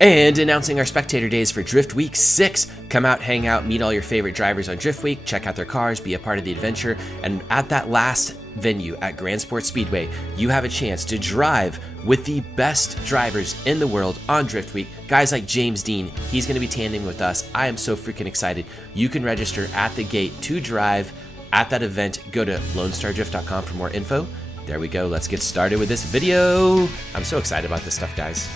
And announcing our spectator days for Drift Week 6. Come out, hang out, meet all your favorite drivers on Drift Week, check out their cars, be a part of the adventure, and at that last venue at Grand Sports Speedway, you have a chance to drive with the best drivers in the world on Drift Week. Guys like James Deane, he's going to be tandeming with us. I am so freaking excited. You can register at the gate to drive at that event. Go to LoneStarDrift.com for more info. There we go. Let's get started with this video. I'm so excited about this stuff, guys.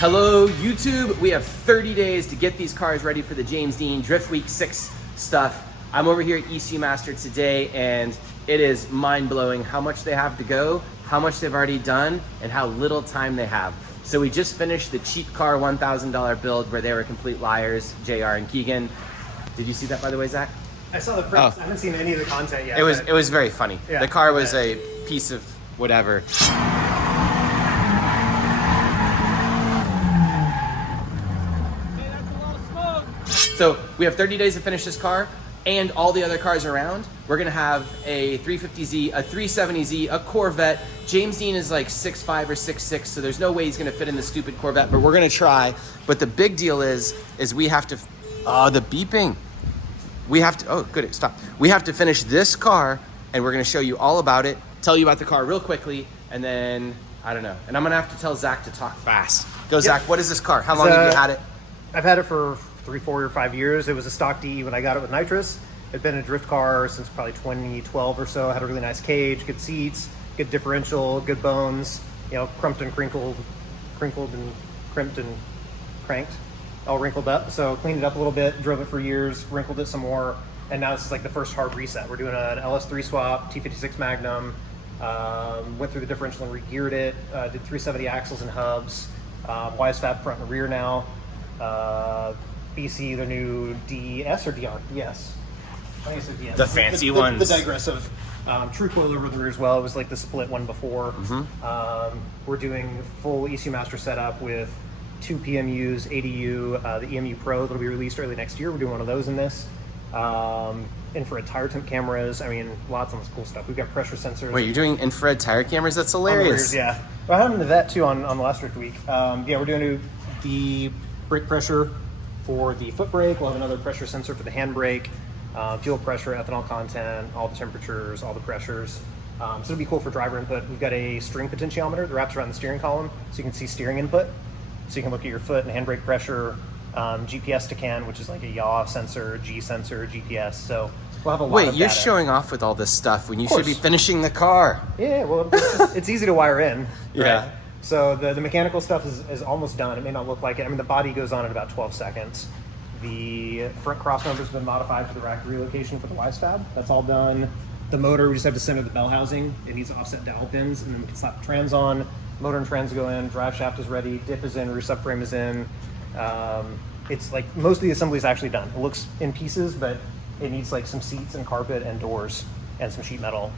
Hello, YouTube. We have 30 days to get these cars ready for the James Deane Drift Week 6 stuff. I'm over here at ECU Master today, and it is mind-blowing how much they have to go, how much they've already done, and how little time they have. So we just finished the cheap car $1,000 build where they were complete liars, JR and Keegan. Did you see that, by the way, Zach? I saw the prints. I haven't seen any of the content yet. It was very funny. Yeah, the car was a piece of whatever. So we have 30 days to finish this car and all the other cars around. We're gonna have a 350Z, a 370Z, a Corvette. James Deane is like 6'5" or 6'6", so there's no way he's gonna fit in the stupid Corvette, but we're gonna try. But the big deal is we have to, the beeping. We have to, oh, good, stop. We have to finish this car, and we're gonna show you all about it, tell you about the car real quickly, and then, I don't know. And I'm gonna have to tell Zach to talk fast. Go, Zach, what is this car? How long have you had it? I've had it for 3, 4, or 5 years. It was a stock DE when I got it with nitrous. It'd been a drift car since probably 2012 or so. Had a really nice cage, good seats, good differential, good bones, you know, crumped and crinkled and crimped and cranked, all wrinkled up. So cleaned it up a little bit, drove it for years, wrinkled it some more, and now this is like the first hard reset. We're doing an LS3 swap, T56 Magnum, went through the differential and re-geared it, did 370 axles and hubs, WiseFab front and rear now, BC, the new DS or DR? DS. I think it's the DS. The fancy ones. The digressive. True coilover the rear as well. It was like the split one before. We're doing full ECU Master setup with 2 PMUs, ADU, the EMU Pro that'll be released early next year. We're doing one of those in this. Infrared tire temp cameras. I mean, lots of cool stuff. We've got pressure sensors. Wait, you're doing infrared tire cameras? That's hilarious. Yeah. Well, I had them to that too on the last Drift Week. Yeah, we're doing the brake pressure for the foot brake. We'll have another pressure sensor for the handbrake, fuel pressure, ethanol content, all the temperatures, all the pressures. So it'll be cool for driver input. We've got a string potentiometer that wraps around the steering column so you can see steering input. So you can look at your foot and handbrake pressure, GPS to CAN, which is like a yaw sensor, G sensor, GPS. So we'll have a lot of you're data. Showing off with all this stuff when you should be finishing the car. Yeah, well, it's easy to wire in. Yeah. Right? So the mechanical stuff is almost done. It may not look like it. I mean, the body goes on in about 12 seconds. The front cross member's been modified for the rack relocation for the WiseFab. That's all done. The motor, we just have to center the bell housing. It needs offset dowel pins, and then we can slap the trans on. Motor and trans go in. Drive shaft is ready. Diff is in. Rear subframe is in. It's like most of the assembly is actually done. It looks in pieces, but it needs like some seats and carpet and doors and some sheet metal.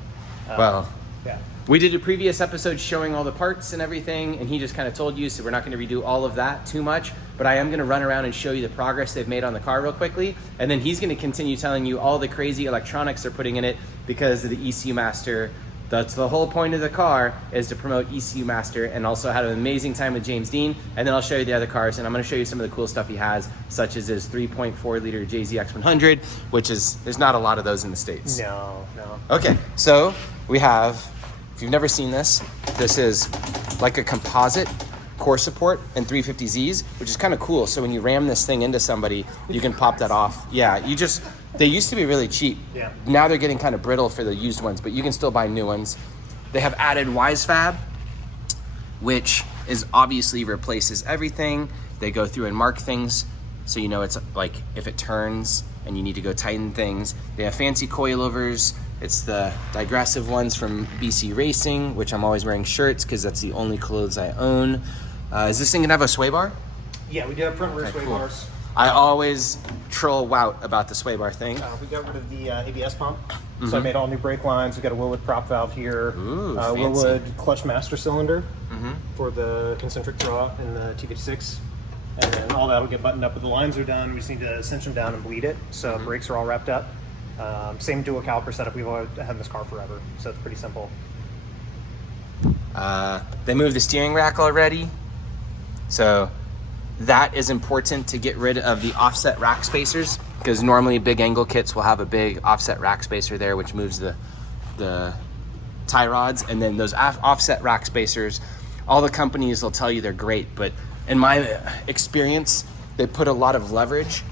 Well. Yeah. We did a previous episode showing all the parts and everything, and he just kind of told you, so we're not going to redo all of that too much, but I am going to run around and show you the progress they've made on the car real quickly, and then he's going to continue telling you all the crazy electronics they're putting in it because of the ECU Master. That's the whole point of the car, is to promote ECU Master, and also had an amazing time with James Deane. And then I'll show you the other cars, and I'm going to show you some of the cool stuff he has, such as his 3.4 liter Z X100, which is, there's not a lot of those in the States. No. Okay, so we have, if you've never seen this, this is like a composite core support and 350Zs, which is kind of cool. So when you ram this thing into somebody, you can pop that off. Yeah, they used to be really cheap. Yeah. Now they're getting kind of brittle for the used ones, but you can still buy new ones. They have added WiseFab, which is obviously replaces everything. They go through and mark things, so you know it's like if it turns and you need to go tighten things. They have fancy coilovers. It's the digressive ones from BC Racing, which I'm always wearing shirts because that's the only clothes I own. Is this thing gonna have a sway bar? Yeah, we do have front and rear sway bars. I always troll wout about the sway bar thing. We got rid of the ABS pump, so I made all new brake lines. We got a Wilwood prop valve here, Wilwood clutch master cylinder for the concentric throw in the T56, and then all that will get buttoned up. But the lines are done. We just need to cinch them down and bleed it. So brakes are all wrapped up. Same dual caliper setup we've always had in this car forever, so it's pretty simple. They moved the steering rack already, so that is important to get rid of the offset rack spacers, because normally big angle kits will have a big offset rack spacer there, which moves the tie rods. And then those offset rack spacers, all the companies will tell you they're great, but in my experience, they put a lot of leverage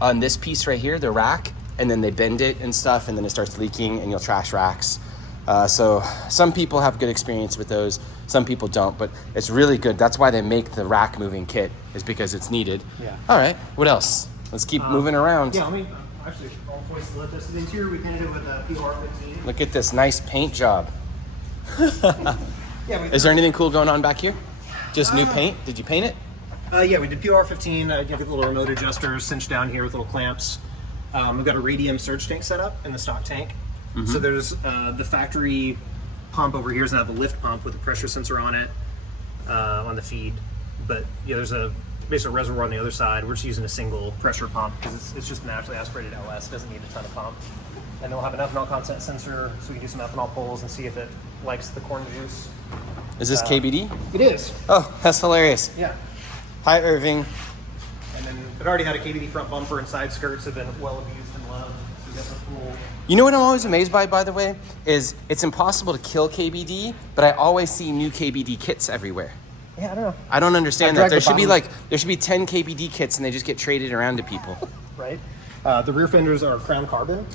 on this piece right here, the rack, and then they bend it and stuff, and then it starts leaking and you'll trash racks. So some people have good experience with those, some people don't, but it's really good. That's why they make the rack moving kit, is because it's needed. Yeah. All right, what else? Let's keep moving around. Yeah, let me actually, I'll voice the this. The interior we painted with a PR15. Look at this nice paint job. Yeah, Is there anything cool going on back here? Just new paint? Did you paint it? Yeah, we did PR15. I did get little remote adjusters cinched down here with little clamps. We've got a radium surge tank set up in the stock tank. So there's the factory pump over here doesn't have a lift pump with a pressure sensor on it on the feed. But yeah, there's a basic reservoir on the other side. We're just using a single pressure pump because it's just a naturally aspirated LS. It doesn't need a ton of pump. And then we'll have an ethanol content sensor so we can do some ethanol pulls and see if it likes the corn juice. Is this KBD? It is. Oh, that's hilarious. Yeah. Hi, Irving. And then it already had a KBD front bumper, and side skirts have been well abused and loved. So we got some cool. You know what I'm always amazed by the way, is it's impossible to kill KBD, but I always see new KBD kits everywhere. Yeah, I don't know. I don't understand that. There should be 10 10 KBD kits and they just get traded around to people. Right. The rear fenders are crown carbon.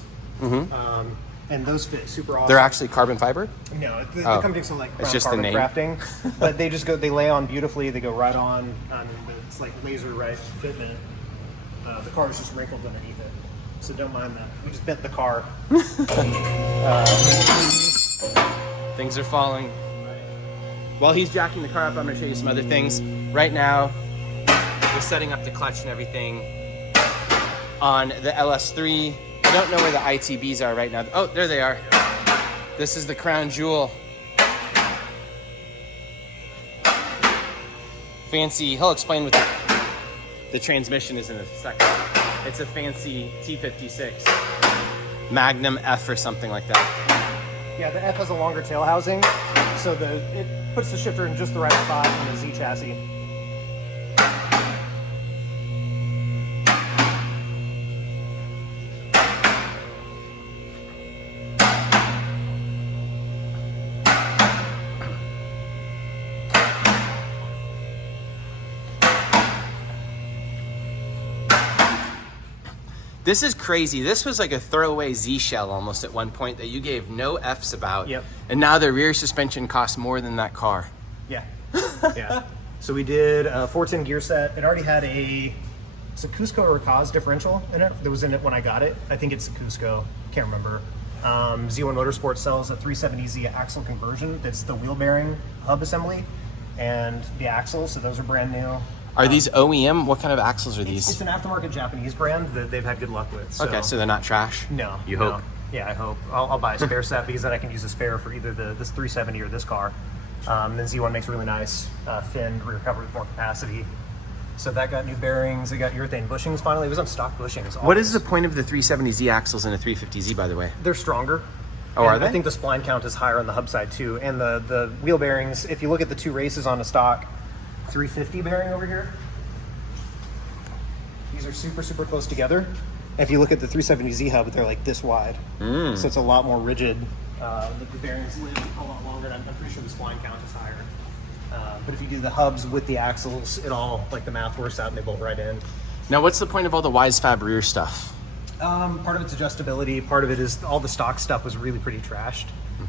And those fit super awesome. They're actually carbon fiber? No, the company's called like It's crown just the carbon name. crafting. But they just they lay on beautifully. They go right on. It's like laser right fitment. The car is just wrinkled underneath it. So don't mind that. We just bent the car. Things are falling. While he's jacking the car up, I'm gonna show you some other things. Right now, we're setting up the clutch and everything on the LS3. I don't know where the ITBs are right now. Oh, there they are. This is the crown jewel. Fancy, he'll explain what the transmission is in a second. It's a fancy T56 Magnum F or something like that. Yeah, the F has a longer tail housing, so it puts the shifter in just the right spot on the Z chassis. This is crazy. This was like a throwaway Z shell almost at one point that you gave no F's about. Yep. And now the rear suspension costs more than that car. Yeah. Yeah. So we did a 410 gear set. It already had it's a Cusco or a Cause differential in it. That was in it when I got it. I think it's a Cusco. Can't remember. Z1 Motorsport sells a 370Z axle conversion. That's the wheel bearing hub assembly and the axles. So those are brand new. Are these OEM? What kind of axles are these? It's an aftermarket Japanese brand that they've had good luck with. So. Okay, so they're not trash? No. You no. hope? Yeah, I hope. I'll buy a spare set because then I can use a spare for either this 370 or this car. Then Z1 makes a really nice finned rear cover with more capacity. So that got new bearings. It got urethane bushings finally. It was on stock bushings. What is the point of the 370Z axles and a 350Z, by the way? They're stronger. Oh, are they? I think the spline count is higher on the hub side too. And the wheel bearings, if you look at the two races on a stock 350 bearing over here, these are super, super close together. If you look at the 370Z hub, they're like this wide. So it's a lot more rigid. The bearings live a lot longer, and I'm pretty sure the spline count is higher. But if you do the hubs with the axles, it all, like the math works out and they bolt right in. Now, what's the point of all the WiseFab rear stuff? Part of it's adjustability. Part of it is all the stock stuff was really pretty trashed.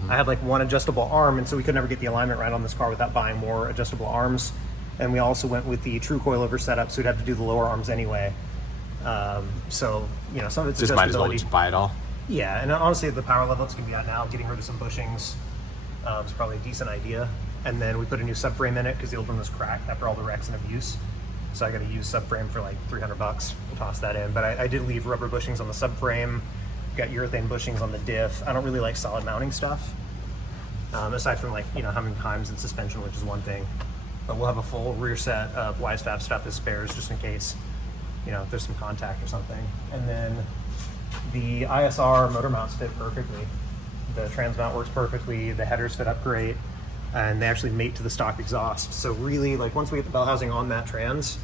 I had like one adjustable arm, and so we could never get the alignment right on this car without buying more adjustable arms. And we also went with the true coilover setup, so we'd have to do the lower arms anyway. So, you know, some of it's Just adjustability. might as well just buy it all. Yeah, and honestly, at the power level it's going to be at now, getting rid of some bushings is probably a decent idea. And then we put a new subframe in it because the old one was cracked after all the wrecks and abuse. So I got to use subframe for like $300. We'll toss that in. But I did leave rubber bushings on the subframe. Got urethane bushings on the diff. I don't really like solid mounting stuff. Aside from like, you know, humming times and suspension, which is one thing. But we'll have a full rear set of WiseFab stuff as spares just in case, you know, if there's some contact or something. And then the ISR motor mounts fit perfectly. The trans mount works perfectly. The headers fit up great. And they actually mate to the stock exhaust. So really, like once we get the bell housing on that trans,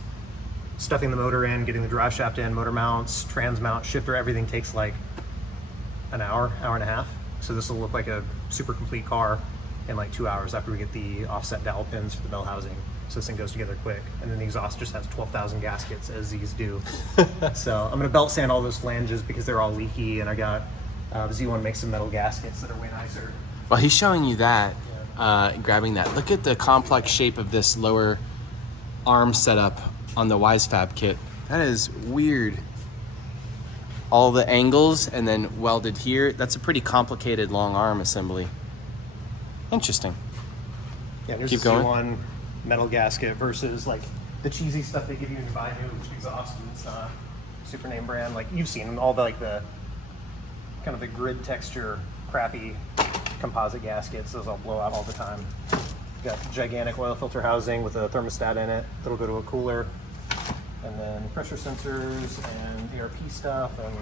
stuffing the motor in, getting the drive shaft in, motor mounts, trans mount, shifter, everything takes like an hour and a half. So this will look like a super complete car in like 2 hours after we get the offset dowel pins for the bell housing. So this thing goes together quick. And then the exhaust just has 12,000 gaskets, as these do. So I'm gonna belt sand all those flanges because they're all leaky, and I got Z1 makes some metal gaskets that are way nicer. While he's showing you that, grabbing that, look at the complex shape of this lower arm setup on the WiseFab kit. That is weird. All the angles and then welded here. That's a pretty complicated long arm assembly. Interesting. Yeah, there's Keep a going. Z1 metal gasket versus like the cheesy stuff they give you when you buy new exhaust, and it's not super name brand. Like you've seen them, all the like the kind of the grid texture, crappy composite gaskets. Those all blow out all the time. Got gigantic oil filter housing with a thermostat in it that'll go to a cooler, and then pressure sensors and ERP stuff. And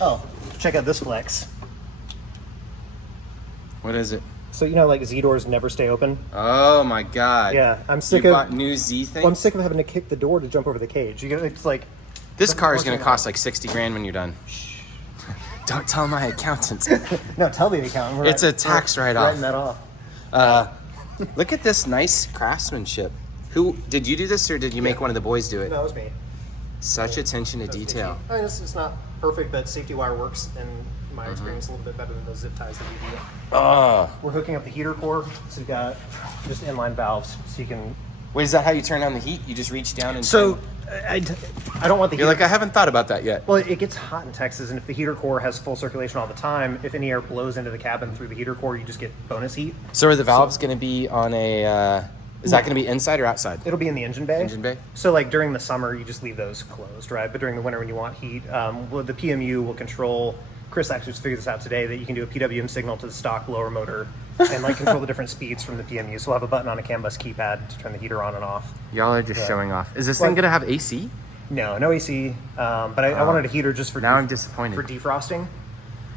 oh, check out this flex. What is it? So you know, like Z doors never stay open. Oh my God. Yeah, I'm sick you of. bought new Z things? Well, I'm sick of having to kick the door to jump over the cage. It's like This car is going to cost like 60 grand when you're done. Don't tell my accountant. no, tell the accountant. It's a tax write-off. Writing that off. Look at this nice craftsmanship. Who did you do this, or did you make one of the boys do it? No, it was me. Such attention to detail. I mean, it's not perfect, but safety wire works in my experience a little bit better than those zip ties that we do. Oh. We're hooking up the heater core, so we've got just inline valves, so you can. Wait, is that how you turn on the heat? You just reach down and. So, I don't want the. You're heater. like, I haven't thought about that yet. Well, it gets hot in Texas, and if the heater core has full circulation all the time, if any air blows into the cabin through the heater core, you just get bonus heat. So are the valves going to be on a? Is that going to be inside or outside? It'll be in the engine bay. Engine bay. So like during the summer, you just leave those closed, right? But during the winter, when you want heat, the PMU will control. Chris actually just figured this out today, that you can do a PWM signal to the stock blower motor and like control the different speeds from the PMU. So we'll have a button on a CAN bus keypad to turn the heater on and off. Y'all are just showing off. Is this thing going to have AC? No AC. But I wanted a heater just for Now I'm disappointed. for defrosting,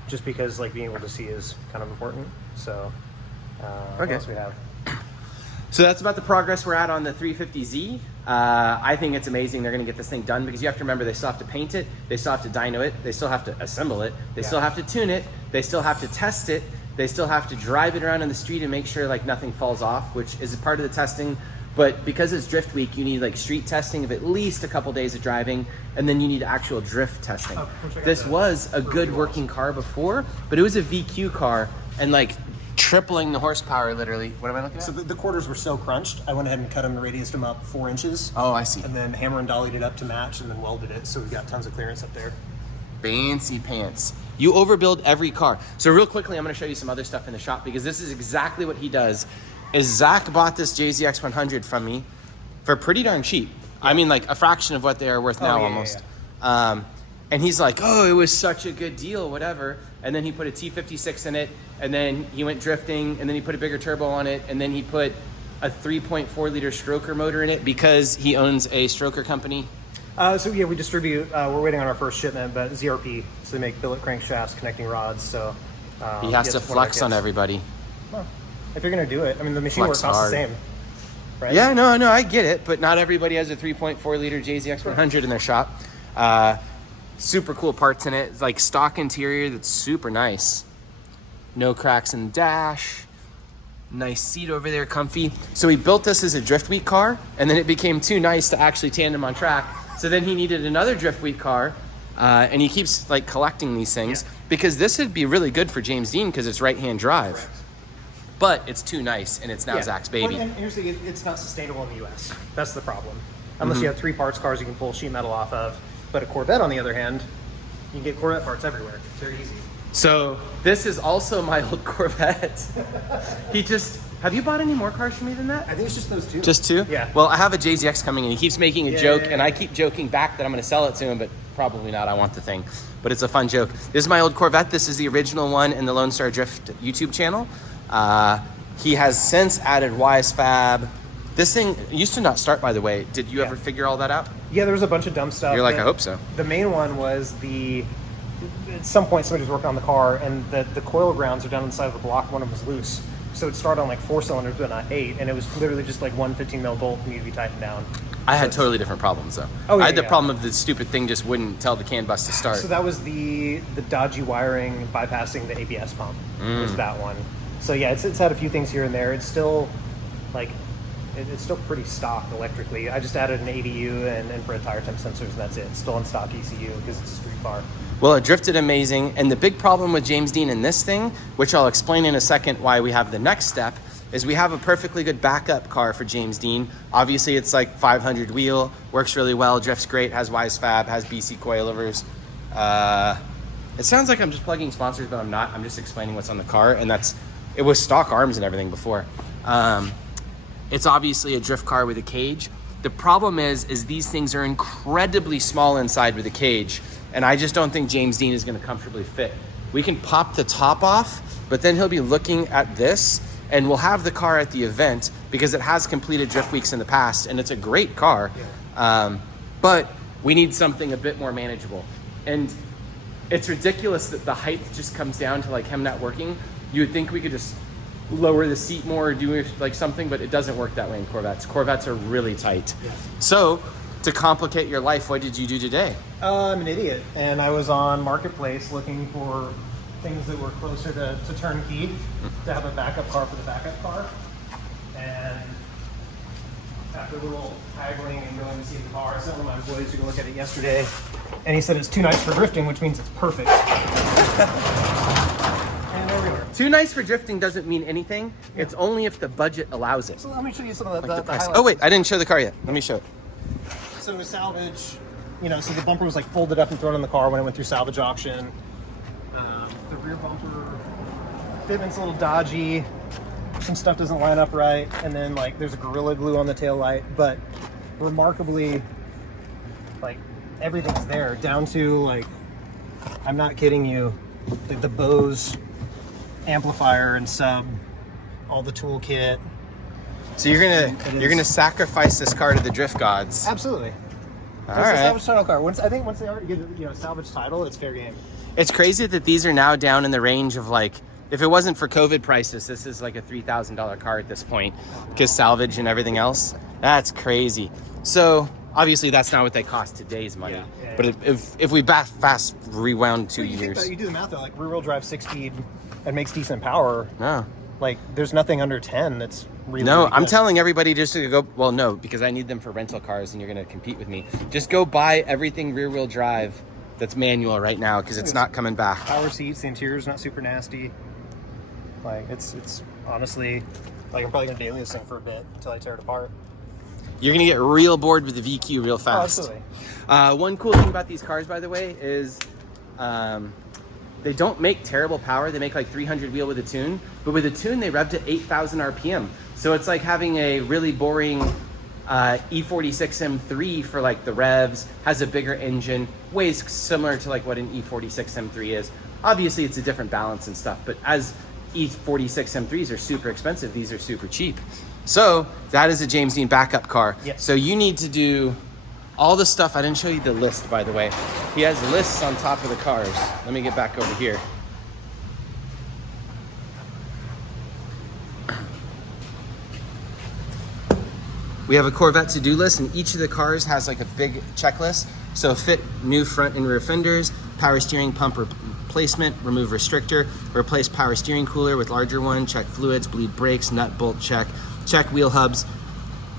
just because like being able to see is kind of important. So what else we have? So that's about the progress we're at on the 350Z. I think it's amazing they're going to get this thing done, because you have to remember they still have to paint it, they still have to dyno it, they still have to assemble it, they still have to tune it, they still have to test it, they still have to drive it around in the street and make sure like nothing falls off, which is a part of the testing. But because it's drift week, you need like street testing of at least a couple days of driving, and then you need actual drift testing. This was a good working car before, but it was a VQ car, and like tripling the horsepower literally. What am I looking at? So the quarters were so crunched, I went ahead and cut them and radiused them up 4 inches. Oh, I see. And then hammer and dollied it up to match, and then welded it, so we've got tons of clearance up there. Fancy pants. You overbuild every car. So real quickly, I'm going to show you some other stuff in the shop, because this is exactly what he does. Is Zach bought this JZ X100 from me for pretty darn cheap. I mean, like a fraction of what they are worth now, almost. And he's like, oh, it was such a good deal, whatever. And then he put a T56 in it, and then he went drifting, and then he put a bigger turbo on it, and then he put a 3.4 liter stroker motor in it because he owns a stroker company. So yeah, we distribute, we're waiting on our first shipment, but ZRP, so they make billet crankshafts, connecting rods, so. He has to flex on everybody. Well, if you're gonna do it, I mean, the machine Flex work costs hard. the same, right? Yeah, no, I get it, but not everybody has a 3.4 liter JZ X100 in their shop. Super cool parts in it. It's like stock interior that's super nice. No cracks in the dash. Nice seat over there, comfy. So he built this as a drift week car, and then it became too nice to actually tandem on track. So then he needed another drift week car, and he keeps like collecting these things because this would be really good for James Deane because it's right-hand drive. Correct. But it's too nice, and it's now Zach's baby. Well, and here's the thing, it's not sustainable in the U.S. That's the problem. Unless you have 3 parts cars you can pull sheet metal off of. But a Corvette, on the other hand, you can get Corvette parts everywhere. It's very easy. So this is also my old Corvette. Have you bought any more cars for me than that? I think it's just those 2. Just 2? Yeah. Well, I have a JZX coming, and he keeps making a joke, Yeah. and I keep joking back that I'm going to sell it to him, but probably not. I want the thing. But it's a fun joke. This is my old Corvette. This is the original one in the Lone Star Drift YouTube channel. He has since added WiseFab. This thing used to not start, by the way. Did you ever figure all that out? Yeah, there was a bunch of dumb stuff. You're like, I hope so. The main one was at some point somebody was working on the car, and the coil grounds are down on the side of the block. One of them was loose. So it started on like 4 cylinders, but not 8. And it was literally just like one 15 mil bolt that needed to be tightened down. I had totally different problems though. Oh, yeah, I had the yeah. problem of the stupid thing just wouldn't tell the CAN bus to start. So that was the dodgy wiring bypassing the ABS pump. Was that one? So yeah, it's had a few things here and there. It's still like it's still pretty stock electrically. I just added an ADU and infrared tire temp sensors, and that's it. It's still in stock ECU because it's a street car. Well, it drifted amazing, and the big problem with James Deane in this thing, which I'll explain in a second why we have the next step, is we have a perfectly good backup car for James Deane. Obviously, it's like 500 wheel, works really well, drifts great, has WiseFab, has BC coilovers. It sounds like I'm just plugging sponsors, but I'm not. I'm just explaining what's on the car, and it was stock arms and everything before. It's obviously a drift car with a cage. The problem is these things are incredibly small inside with a cage, and I just don't think James Deane is going to comfortably fit. We can pop the top off, but then he'll be looking at this, and we'll have the car at the event because it has completed drift weeks in the past, and it's a great car. But we need something a bit more manageable. And it's ridiculous that the height just comes down to like him not working. You would think we could just lower the seat more or do like something, but it doesn't work that way in Corvettes. Corvettes are really tight. So to complicate your life, what did you do today? I'm an idiot, and I was on Marketplace looking for things that were closer to turnkey to have a backup car for the backup car. And after a little haggling and going to see the car, I sent one of my employees to go look at it yesterday, and he said it's too nice for drifting, which means it's perfect. And there we are. Too nice for drifting doesn't mean anything. Yeah. It's only if the budget allows it. So let me show you some of the price. highlights. Oh wait, I didn't show the car yet. Let me show it. So it was salvage, so the bumper was like folded up and thrown in the car when it went through salvage auction. The rear bumper fitment's a little dodgy. Some stuff doesn't line up right, and then like there's a Gorilla Glue on the tail light, but remarkably, like everything's there down to like, I'm not kidding you, the Bose amplifier and sub, all the toolkit. So you're gonna sacrifice this car to the drift gods. Absolutely. All It's right. a salvage title car. Once they already get a salvage title, it's fair game. It's crazy that these are now down in the range of like, if it wasn't for COVID prices, this is like a $3,000 car at this point, because salvage and everything else. That's crazy. So obviously that's not what they cost today's money. Yeah. But if we fast rewound 2 years. You do the math though, like rear-wheel drive 6-speed and makes decent power. No. Like there's nothing under 10 that's really No, good. I'm telling everybody just to go, well, no, because I need them for rental cars and you're going to compete with me. Just go buy everything rear-wheel drive that's manual right now, because it's not coming back. Power seats, the interior's not super nasty. Like it's honestly, like I'm probably gonna daily this thing for a bit until I tear it apart. You're gonna get real bored with the VQ real fast. Oh, absolutely. One cool thing about these cars, by the way, is they don't make terrible power. They make like 300 wheel with a tune, but with a tune they rev to 8,000 RPM. So it's like having a really boring E46 M3 for like the revs, has a bigger engine, weighs similar to like what an E46 M3 is. Obviously it's a different balance and stuff, but as E46 M3s are super expensive, these are super cheap. So that is a James Deane backup car. Yes. So you need to do all the stuff. I didn't show you the list, by the way. He has lists on top of the cars. Let me get back over here. We have a Corvette to-do list, and each of the cars has like a big checklist. So fit new front and rear fenders, power steering pump replacement, remove restrictor, replace power steering cooler with larger one, check fluids, bleed brakes, nut bolt check, check wheel hubs,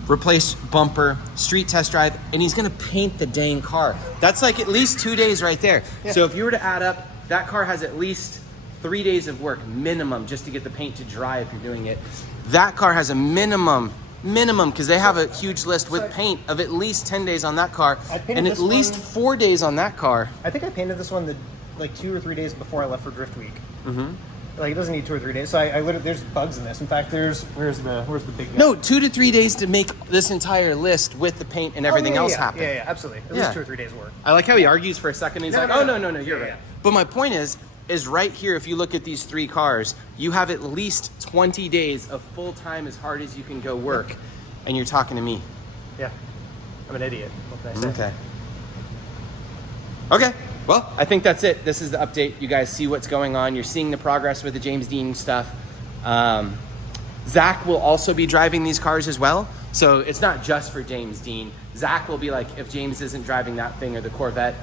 replace bumper, street test drive, and he's gonna paint the dang car. That's like at least 2 days right there. Yeah. So if you were to add up, that car has at least 3 days of work minimum just to get the paint to dry if you're doing it. That car has a minimum, because they have a huge list with paint of at least 10 days on that car and at least 4 days on that car. I think I painted this one like 2 or 3 days before I left for Drift Week. Mm-hmm. Like it doesn't need 2 or 3 days. So I literally, there's bugs in this. In fact, where's the big guy? No, 2 to 3 days to make this entire list with the paint and everything else happen. Yeah, absolutely. At least 2 or 3 days work. I like how he argues for a second. He's like, no, you're right. Yeah. But my point is right here, if you look at these 3 cars, you have at least 20 days of full time as hard as you can go work. And you're talking to me. Yeah. I'm an idiot. What can I say? Okay. Well, I think that's it. This is the update. You guys see what's going on. You're seeing the progress with the James Deane stuff. Zach will also be driving these cars as well. So it's not just for James Deane. Zach will be like, if James isn't driving that thing or the Corvette,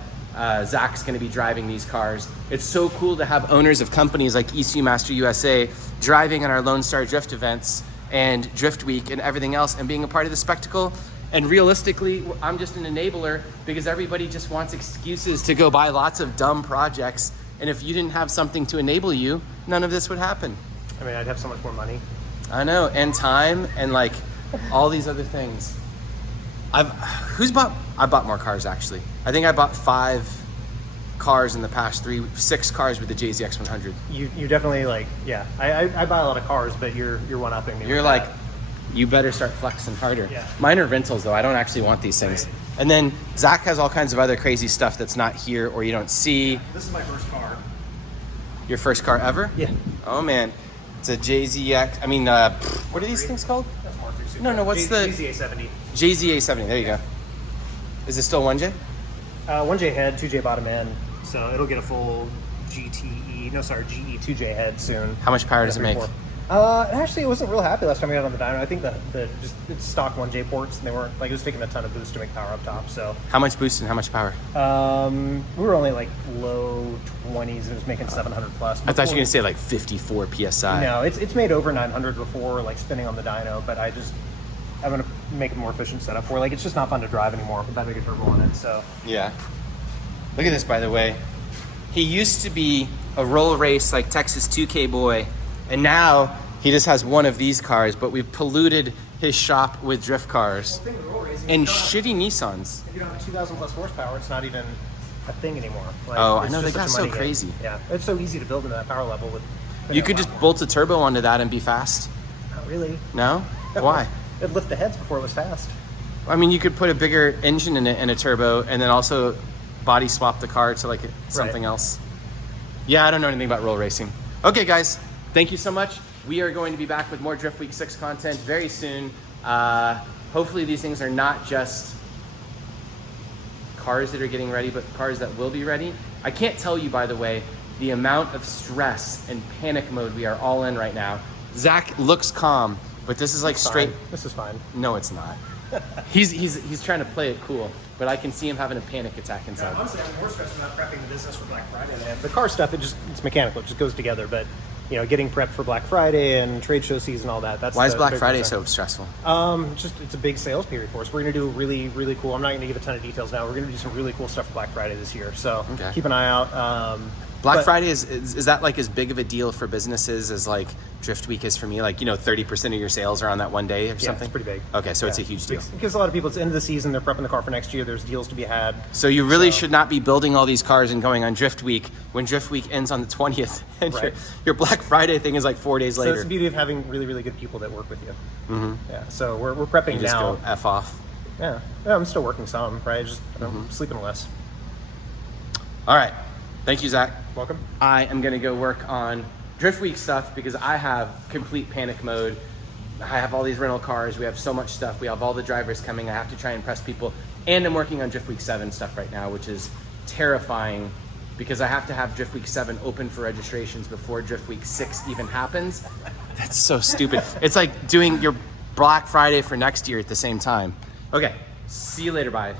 Zach's gonna be driving these cars. It's so cool to have owners of companies like ECU Master USA driving in our Lone Star Drift events and Drift Week and everything else and being a part of the spectacle. And realistically, I'm just an enabler because everybody just wants excuses to go buy lots of dumb projects. And if you didn't have something to enable you, none of this would happen. I mean, I'd have so much more money. I know, and time and like all these other things. I bought more cars actually. I think I bought 5 cars in the past 6 cars with the JZ X100. You definitely like, yeah. I buy a lot of cars, but you're one-upping me. You're like, you better start flexing harder. Yeah. Mine are rentals though. I don't actually want these things. Right. And then Zach has all kinds of other crazy stuff that's not here or you don't see. This is my first car. Your first car ever? Yeah. Oh man, it's a JZX. I mean, what are these things called? That's more three super. No, what's the JZA70? JZA70. There you go. Is it still 1J? 1J head, 2J bottom end. So it'll get a full GE 2J head soon. How much power does it make? Actually, it wasn't real happy last time we got on the dyno. I think it's stock 1J ports, and they weren't like, it was taking a ton of boost to make power up top. So How much boost and how much power? we were only like low 20s, and it was making 700 plus. I thought you were gonna say like 54 PSI. No, it's made over 900 before, like spinning on the dyno, but I'm gonna make a more efficient setup where like it's just not fun to drive anymore with that big a turbo on it. So Yeah. Look at this, by the way. He used to be a roll race like Texas 2K boy, and now he just has one of these cars, but we've polluted his shop with drift cars and shitty Nissans. If you don't have 2,000 plus horsepower, it's not even a thing anymore. Like, Oh, I it's know, they just got such a so money game. crazy. Yeah, it's so easy to build into that power level with. You could just bolt a turbo onto that and be fast. Not really. No? Why? It'd lift the heads before it was fast. I mean, you could put a bigger engine in it and a turbo and then also body swap the car to like something else. Yeah, I don't know anything about roll racing. Okay, guys, thank you so much. We are going to be back with more Drift Week 6 content very soon. Hopefully these things are not just cars that are getting ready, but cars that will be ready. I can't tell you, by the way, the amount of stress and panic mode we are all in right now. Zach looks calm, but this is like straight. This is fine. No, it's not. He's trying to play it cool, but I can see him having a panic attack inside. Honestly, I'm more stressed about prepping the business for Black Friday. The car stuff, it's mechanical. It just goes together. But getting prepped for Black Friday and trade show season, all that. Why is Black Friday so stressful? Just it's a big sales period for us. We're going to do really, really cool. I'm not going to give a ton of details now. We're going to do some really cool stuff for Black Friday this year. So keep an eye out. Black Friday is that like as big of a deal for businesses as like Drift Week is for me? Like 30% of your sales are on that one day or something? Yeah, it's pretty big. Okay, so it's a huge deal. Because a lot of people, it's the end of the season, they're prepping the car for next year. There's deals to be had. So you really should not be building all these cars and going on Drift Week when Drift Week ends on the 20th, and your Black Friday thing is like 4 days later. So it's the beauty of having really, really good people that work with you. Mm-hmm. Yeah. So we're prepping you just now. Go F off. Yeah. I'm still working some, right? Just sleeping less. All right. Thank you, Zach. Welcome. I am gonna go work on Drift Week stuff because I have complete panic mode. I have all these rental cars. We have so much stuff. We have all the drivers coming. I have to try and impress people. And I'm working on Drift Week 7 stuff right now, which is terrifying because I have to have Drift Week 7 open for registrations before Drift Week 6 even happens. That's so stupid. It's like doing your Black Friday for next year at the same time. Okay, see you later, bye.